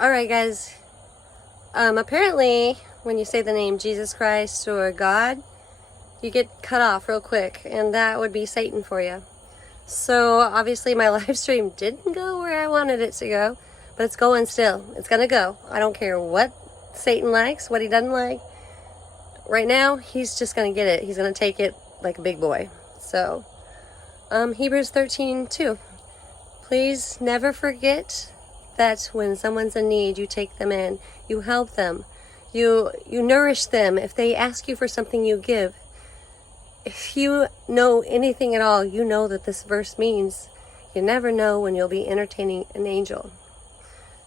Alright guys, apparently when you say the name Jesus Christ or God, you get cut off real quick, and that would be Satan for you. So obviously my live stream didn't go where I wanted it to go, but it's going still. It's gonna go. I don't care what Satan likes, what he doesn't like. Right now, he's just gonna get it. He's gonna take it like a big boy. So, Hebrews 13:2. Please never forget that when someone's in need, you take them in, you help them, you nourish them. If they ask you for something, you give. If you know anything at all, you know that this verse means you never know when you'll be entertaining an angel.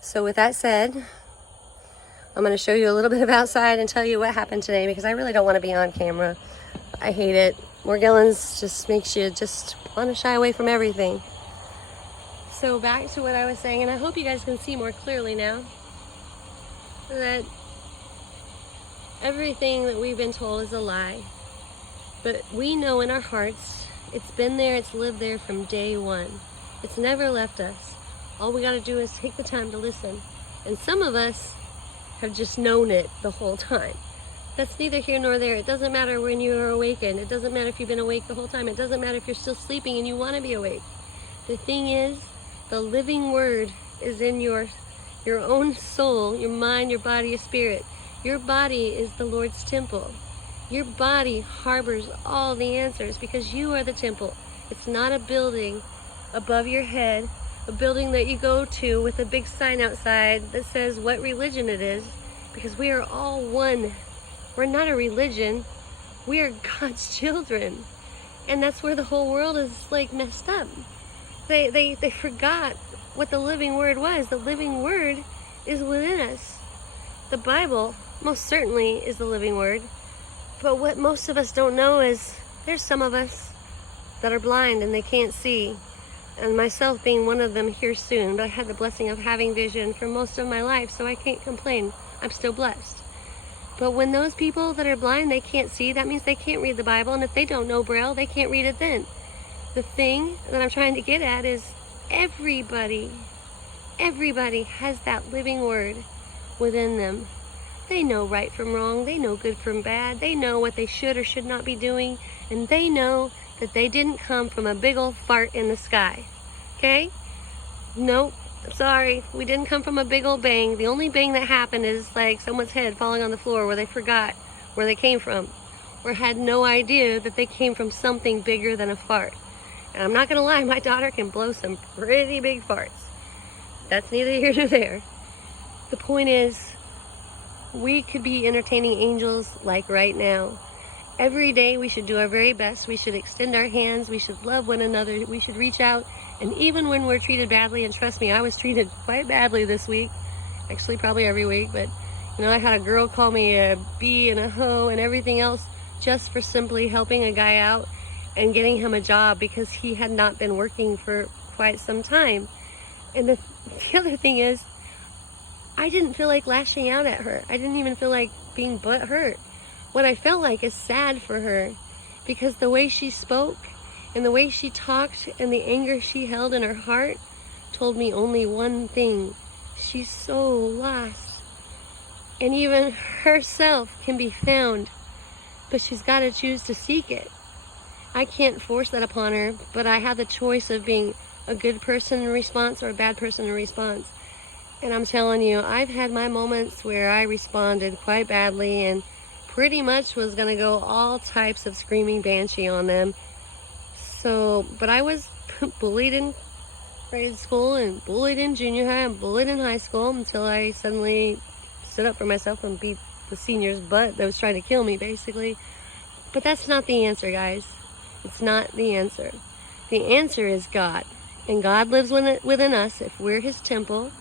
So with that said, I'm going to show you a little bit of outside and tell you what happened today, because I really don't want to be on camera. I hate it. Morgellons just makes you just want to shy away from everything. So back to what I was saying, and I hope you guys can see more clearly now, that everything that we've been told is a lie. But we know in our hearts, it's been there, it's lived there from day one. It's never left us. All we gotta do is take the time to listen. And some of us have just known it the whole time. That's neither here nor there. It doesn't matter when you are awakened. It doesn't matter if you've been awake the whole time. It doesn't matter if you're still sleeping and you wanna be awake. The thing is, the living word is in your own soul, your mind, your body, your spirit. Your body is the Lord's temple. Your body harbors all the answers because you are the temple. It's not a building above your head, a building that you go to with a big sign outside that says what religion it is, because we are all one. We're not a religion. We are God's children. And that's where the whole world is like messed up. They forgot what the living word was. The living word is within us. The Bible most certainly is the living word. But what most of us don't know is there's some of us that are blind and they can't see. And myself being one of them here soon. But I had the blessing of having vision for most of my life, so I can't complain. I'm still blessed. But when those people that are blind, they can't see, that means they can't read the Bible. And if they don't know Braille, they can't read it then. The thing that I'm trying to get at is everybody has that living word within them. They know right from wrong. They know good from bad. They know what they should or should not be doing. And they know that they didn't come from a big old fart in the sky. Okay? Nope. Sorry. We didn't come from a big old bang. The only bang that happened is like someone's head falling on the floor where they forgot where they came from, or had no idea that they came from something bigger than a fart. And I'm not going to lie, my daughter can blow some pretty big farts. That's neither here nor there. The point is, we could be entertaining angels like right now. Every day we should do our very best. We should extend our hands. We should love one another. We should reach out. And even when we're treated badly, and trust me, I was treated quite badly this week. Actually, probably every week. But, you know, I had a girl call me a bee and a hoe and everything else just for simply helping a guy out and getting him a job because he had not been working for quite some time. And the other thing is, I didn't feel like lashing out at her. I didn't even feel like being butthurt. What I felt like is sad for her, because the way she spoke and the way she talked and the anger she held in her heart told me only one thing. She's so lost. And even herself can be found, but she's got to choose to seek it. I can't force that upon her, but I have the choice of being a good person in response or a bad person in response. And I'm telling you, I've had my moments where I responded quite badly and pretty much was going to go all types of screaming banshee on them. So, but I was bullied in grade school and bullied in junior high and bullied in high school until I suddenly stood up for myself and beat the senior's butt that was trying to kill me, basically. But that's not the answer, guys. It's not the answer. The answer is God. And God lives within us. If we're his temple,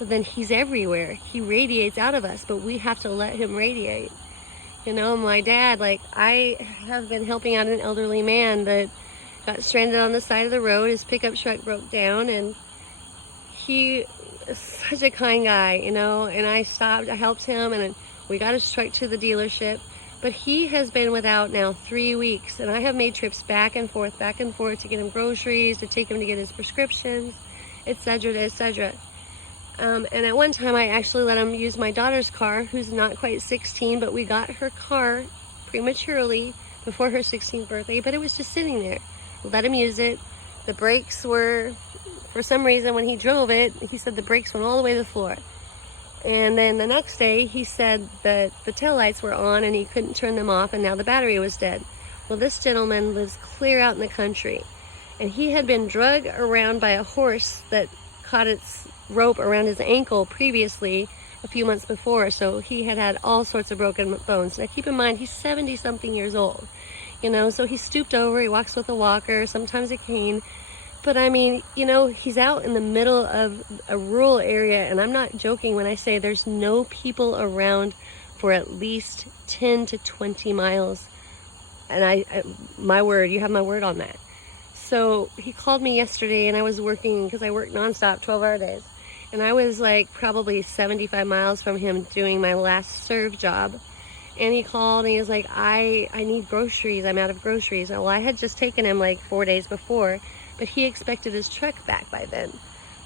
then he's everywhere. He radiates out of us, but we have to let him radiate. You know, my dad, like, I have been helping out an elderly man that got stranded on the side of the road. His pickup truck broke down, and he is such a kind guy, you know, and I stopped, I helped him, and we got his truck to the dealership. But he has been without now 3 weeks, and I have made trips back and forth to get him groceries, to take him to get his prescriptions, etc., etc. And at one time I actually let him use my daughter's car, who's not quite 16, but we got her car prematurely before her 16th birthday, but it was just sitting there. Let him use it. The brakes were, for some reason, when he drove it, he said the brakes went all the way to the floor. And then the next day, he said that the taillights were on and he couldn't turn them off, and now the battery was dead. Well, this gentleman lives clear out in the country, and he had been drug around by a horse that caught its rope around his ankle previously a few months before, so he had had all sorts of broken bones. Now keep in mind, he's 70 something years old, you know, so he's stooped over, he walks with a walker, sometimes a cane, but I mean, you know, he's out in the middle of a rural area, and I'm not joking when I say there's no people around for at least 10 to 20 miles, and my word, you have my word on that. So he called me yesterday, and I was working, because I work nonstop, 12-hour days. And I was like probably 75 miles from him doing my last serve job. And he called and he was like, I need groceries. I'm out of groceries. Well, I had just taken him like 4 days before, but he expected his truck back by then.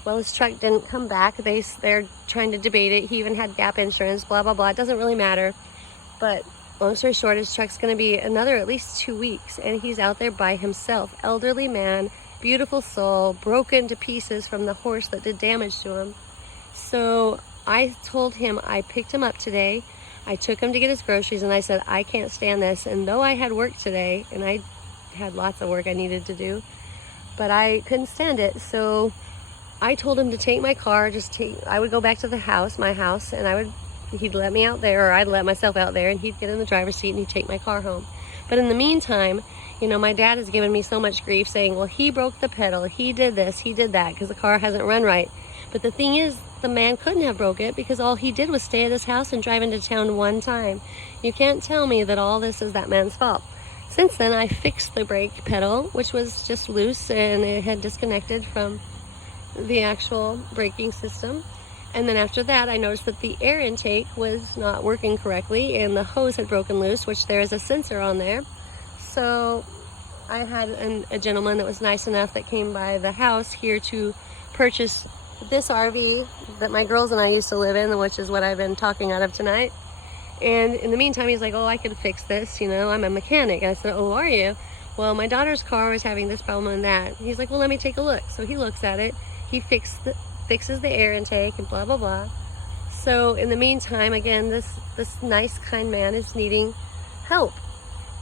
Well, his truck didn't come back. They're trying to debate it. He even had gap insurance, blah, blah, blah. It doesn't really matter. But long story short, his truck's going to be another at least 2 weeks. And he's out there by himself. Elderly man, beautiful soul, broken to pieces from the horse that did damage to him. So I told him I picked him up today. I took him to get his groceries, and I said, I can't stand this. And though I had work today, and I had lots of work I needed to do, but I couldn't stand it. So I told him to take my car, I would go back to the house, my house, and he'd let me out there, or I'd let myself out there, and he'd get in the driver's seat and he'd take my car home. But in the meantime, you know, my dad has given me so much grief saying, well, he broke the pedal, he did this, he did that, because the car hasn't run right. But the thing is, the man couldn't have broke it because all he did was stay at his house and drive into town one time. You can't tell me that all this is that man's fault. Since then, I fixed the brake pedal, which was just loose and it had disconnected from the actual braking system. And then after that, I noticed that the air intake was not working correctly and the hose had broken loose, which there is a sensor on there. So I had a gentleman that was nice enough that came by the house here to purchase this RV that my girls and I used to live in, which is what I've been talking out of tonight. And in the meantime, he's like, oh, I could fix this, you know, I'm a mechanic. And I said, oh, are you? Well, my daughter's car was having this problem and that. He's like, well, let me take a look. So he looks at it, he fixes the air intake and blah, blah, blah. So in the meantime, again, this nice, kind man is needing help.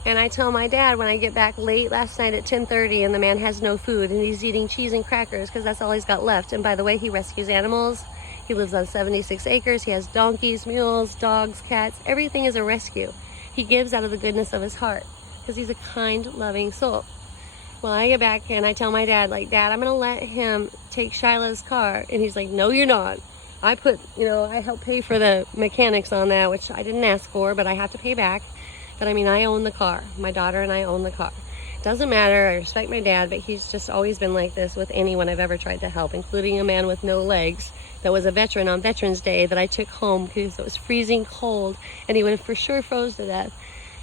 And I tell my dad when I get back late last night at 10:30 and the man has no food and he's eating cheese and crackers because that's all he's got left. And by the way, he rescues animals. He lives on 76 acres. He has donkeys, mules, dogs, cats. Everything is a rescue. He gives out of the goodness of his heart because he's a kind, loving soul. Well, I get back and I tell my dad, like, Dad, I'm going to let him take Shiloh's car. And he's like, no, you're not. I help pay for the mechanics on that, which I didn't ask for, but I have to pay back. But I mean, I own the car. My daughter and I own the car. Doesn't matter. I respect my dad, but he's just always been like this with anyone I've ever tried to help, including a man with no legs that was a veteran on Veterans Day that I took home because it was freezing cold and he would have for sure froze to death.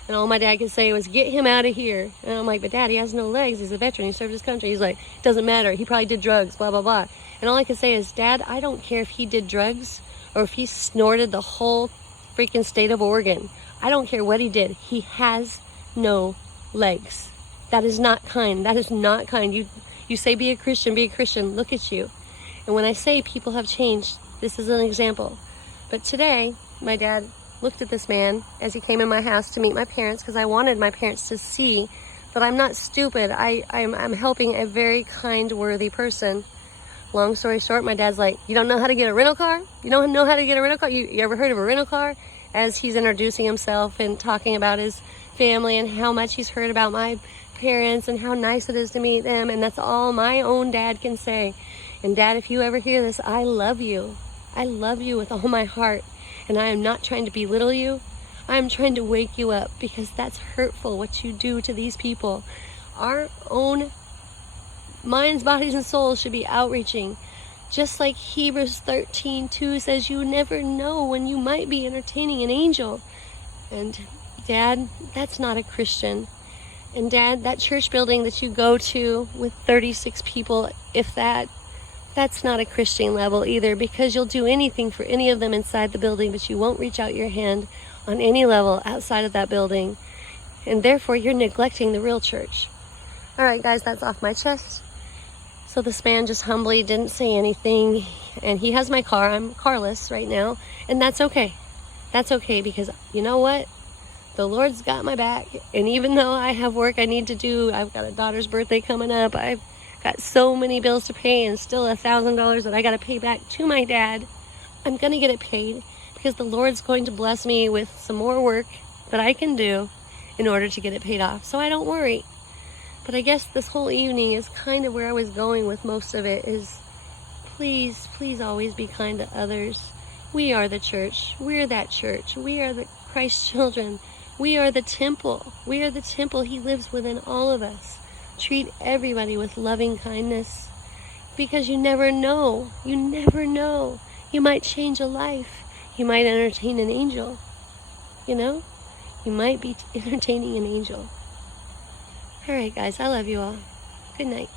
And all my dad could say was, get him out of here. And I'm like, but Dad, he has no legs. He's a veteran. He served his country. He's like, doesn't matter. He probably did drugs, blah, blah, blah. And all I could say is, Dad, I don't care if he did drugs or if he snorted the whole freaking state of Oregon. I don't care what he did. He has no legs. That is not kind. That is not kind. You say be a Christian, be a Christian. Look at you. And when I say people have changed, this is an example. But today, my dad looked at this man as he came in my house to meet my parents because I wanted my parents to see that I'm not stupid. I'm helping a very kind, worthy person. Long story short, my dad's like, you don't know how to get a rental car? You don't know how to get a rental car? You ever heard of a rental car? As he's introducing himself and talking about his family and how much he's heard about my parents and how nice it is to meet them. And that's all my own dad can say. And Dad, if you ever hear this, I love you. I love you with all my heart. And I am not trying to belittle you. I am trying to wake you up because that's hurtful what you do to these people. Our own minds, bodies, and souls should be outreaching. Just like Hebrews 13:2 says, you never know when you might be entertaining an angel. And Dad, that's not a Christian. And Dad, that church building that you go to with 36 people, if that, That's not a Christian level either, because you'll do anything for any of them inside the building, but you won't reach out your hand on any level outside of that building. And therefore, you're neglecting the real church. All right, guys, that's off my chest. So this man just humbly didn't say anything. And he has my car. I'm carless right now. And that's okay. That's okay, because you know what? The Lord's got my back. And even though I have work I need to do, I've got a daughter's birthday coming up, I've got so many bills to pay, and still $1,000 that I got to pay back to my dad. I'm going to get it paid, because the Lord's going to bless me with some more work that I can do in order to get it paid off. So I don't worry. But I guess this whole evening is kind of where I was going with most of it, is please, please always be kind to others. We are the church. We're that church. We are the Christ children. We are the temple. We are the temple. He lives within all of us. Treat everybody with loving kindness, because you never know. You never know. You might change a life. You might entertain an angel. You know? You might be entertaining an angel. All right, guys, I love you all. Good night.